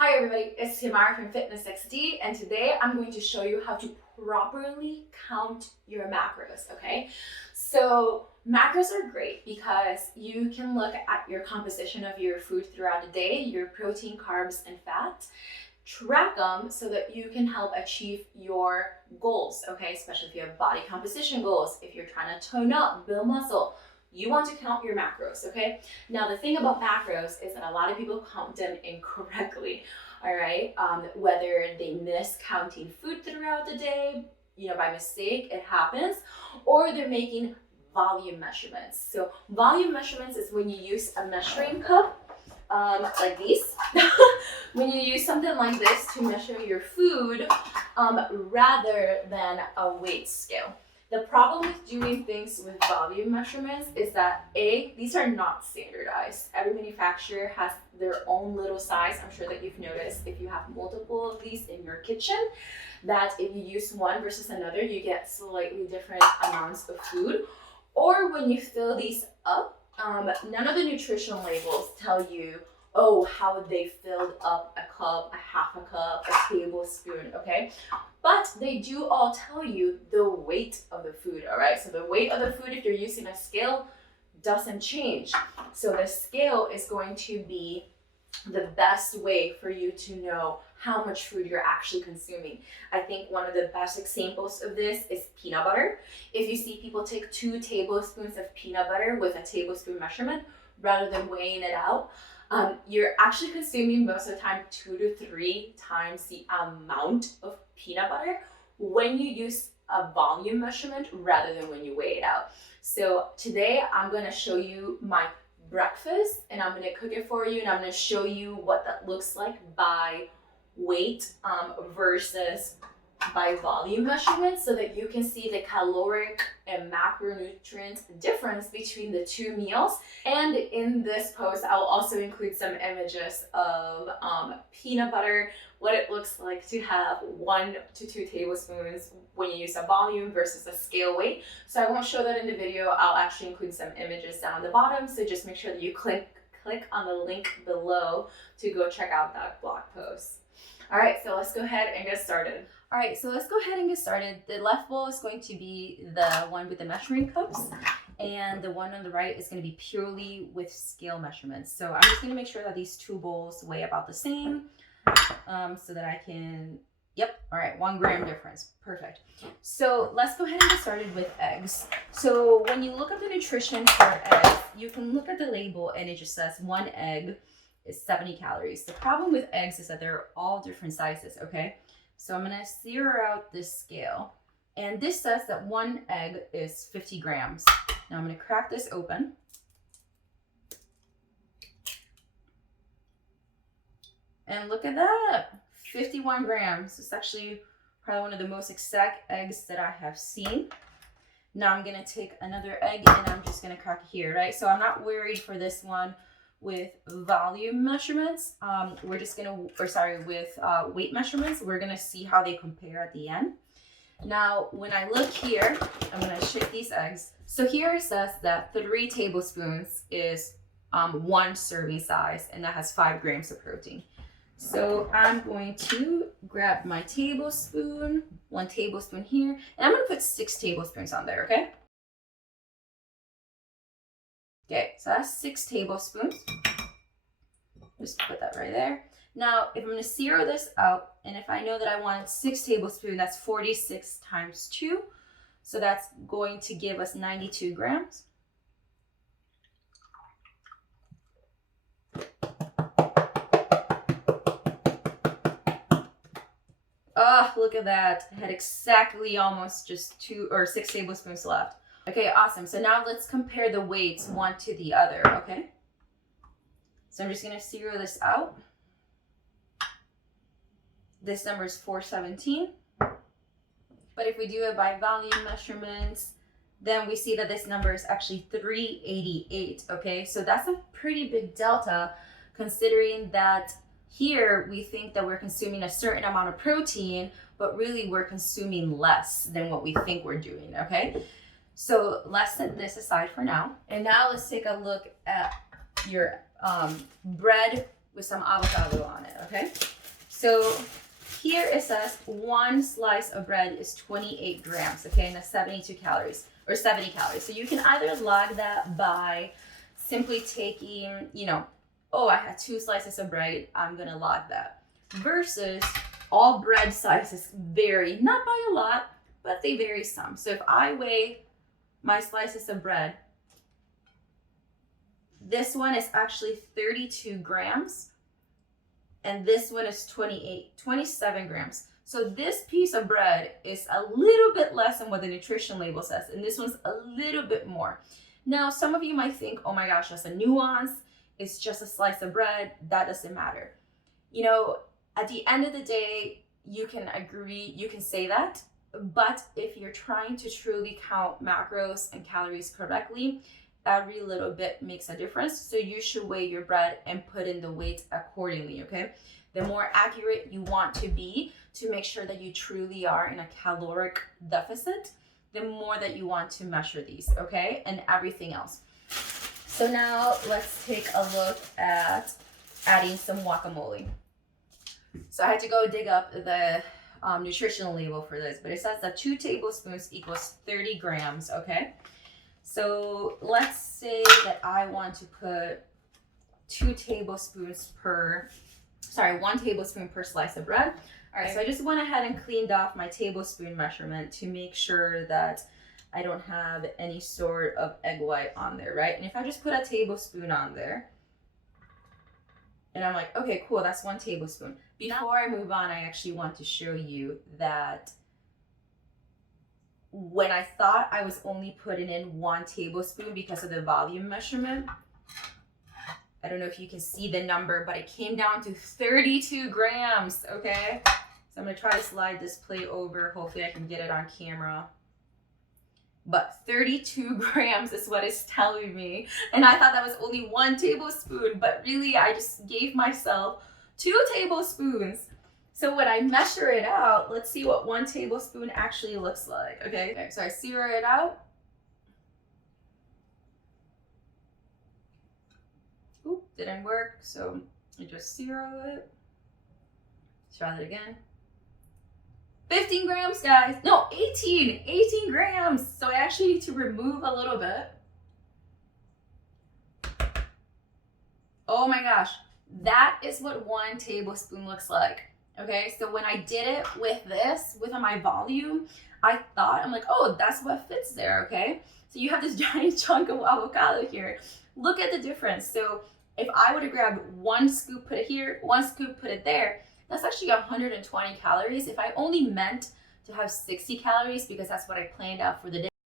Hi everybody, it's Tamara from Fitness XD, and today I'm going to show you how to properly count your macros, okay? So macros are great because you can look at your composition of your food throughout the day, your protein, carbs, and fat, track them so that you can help achieve your goals, okay? Especially if you have body composition goals, if you're trying to tone up, build muscle, you want to count your macros, okay? Now, the thing about macros is that a lot of people count them incorrectly, all right? Whether they miss counting food throughout the day, by mistake, it happens, or they're making volume measurements. So volume measurements is when you use a measuring cup, like these. When you use something like this to measure your food, rather than a weight scale. The problem with doing things with volume measurements is that these are not standardized. Every manufacturer has their own little size. I'm sure that you've noticed if you have multiple of these in your kitchen, that if you use one versus another, you get slightly different amounts of food. Or when you fill these up, none of the nutrition labels tell you, how they filled up a cup, a half a cup, a tablespoon, okay? But they do all tell you the weight of the food, all right? So the weight of the food, if you're using a scale, doesn't change. So the scale is going to be the best way for you to know how much food you're actually consuming. I think one of the best examples of this is peanut butter. If you see people take 2 tablespoons of peanut butter with a tablespoon measurement, rather than weighing it out, you're actually consuming most of the time 2 to 3 times the amount of peanut butter when you use a volume measurement rather than when you weigh it out. So today I'm going to show you my breakfast, and I'm going to cook it for you, and I'm going to show you what that looks like by weight versus by volume measurement, so that you can see the caloric and macronutrient difference between the 2 meals. And in this post, I'll also include some images of peanut butter, what it looks like to have 1 to 2 tablespoons when you use a volume versus a scale weight. So I won't show that in the video. I'll actually include some images down the bottom. So just make sure that you click on the link below to go check out that blog post. All right, so let's go ahead and get started. All right, so let's go ahead and get started. The left bowl is going to be the one with the measuring cups, and the one on the right is going to be purely with scale measurements. So I'm just going to make sure that these 2 bowls weigh about the same, so that I can, all right, 1 gram difference. Perfect. So let's go ahead and get started with eggs. So when you look at the nutrition for eggs, you can look at the label and it just says 1 egg is 70 calories. The problem with eggs is that they're all different sizes, okay? So I'm gonna zero out this scale. And this says that 1 egg is 50 grams. Now I'm gonna crack this open. And look at that, 51 grams. It's actually probably one of the most exact eggs that I have seen. Now I'm gonna take another egg and I'm just gonna crack it here, right? So I'm not worried for this one with volume measurements. We're just gonna, with weight measurements, we're gonna see how they compare at the end. Now, when I look here, I'm gonna shake these eggs. So here it says that 3 tablespoons is 1 serving size, and that has 5 grams of protein. So I'm going to grab my tablespoon, 1 tablespoon here, and I'm gonna put 6 tablespoons on there, okay? Okay, so that's 6 tablespoons. Just put that right there. Now, if I'm gonna zero this out, and if I know that I want 6 tablespoons, that's 46 times 2. So that's going to give us 92 grams. Oh, look at that. I had exactly almost just 2 or 6 tablespoons left. Okay, awesome. So now let's compare the weights one to the other, okay? So I'm just gonna zero this out. This number is 417. But if we do it by volume measurements, then we see that this number is actually 388, okay? So that's a pretty big delta, considering that here we think that we're consuming a certain amount of protein, but really we're consuming less than what we think we're doing, okay? So let's set this aside for now. And now let's take a look at your bread with some avocado on it, okay? So here it says one slice of bread is 28 grams, okay, and that's 72 calories or 70 calories. So you can either log that by simply taking, you know, oh, I had 2 slices of bread, I'm gonna log that. Versus all bread sizes vary, not by a lot, but they vary some. So if I weigh my slices of bread, this one is actually 32 grams, and this one is 27 grams. So this piece of bread is a little bit less than what the nutrition label says, and this one's a little bit more. Now, some of you might think, oh my gosh, that's a nuance. It's just a slice of bread. That doesn't matter. You know, at the end of the day, you can agree, you can say that, but if you're trying to truly count macros and calories correctly, every little bit makes a difference. So you should weigh your bread and put in the weight accordingly, okay? The more accurate you want to be to make sure that you truly are in a caloric deficit, the more that you want to measure these, okay? And everything else. So now let's take a look at adding some guacamole. So I had to go dig up the nutritional label for this, but it says that 2 tablespoons equals 30 grams, okay? So let's say that I want to put 1 tablespoon per slice of bread. All right, so I just went ahead and cleaned off my tablespoon measurement to make sure that I don't have any sort of egg white on there, right? And if I just put a tablespoon on there, and I'm like, okay, cool, that's 1 tablespoon. Before I move on, I actually want to show you that when I thought I was only putting in 1 tablespoon because of the volume measurement, I don't know if you can see the number, but it came down to 32 grams, okay? So I'm gonna try to slide this plate over. Hopefully I can get it on camera. But 32 grams is what it's telling me. And I thought that was only 1 tablespoon, but really I just gave myself 2 tablespoons. So when I measure it out, let's see what 1 tablespoon actually looks like, okay? So I zero it out. Oop, didn't work, so I just zero it. Let's try that again. 15 grams, guys. No, 18 grams. So I actually need to remove a little bit. Oh my gosh, that is what 1 tablespoon looks like. Okay, so when I did it with this, with my volume, I'm like, oh, that's what fits there, okay? So you have this giant chunk of avocado here. Look at the difference. So if I would have grabbed 1 scoop, put it here, 1 scoop, put it there, that's actually 120 calories. If I only meant to have 60 calories because that's what I planned out for the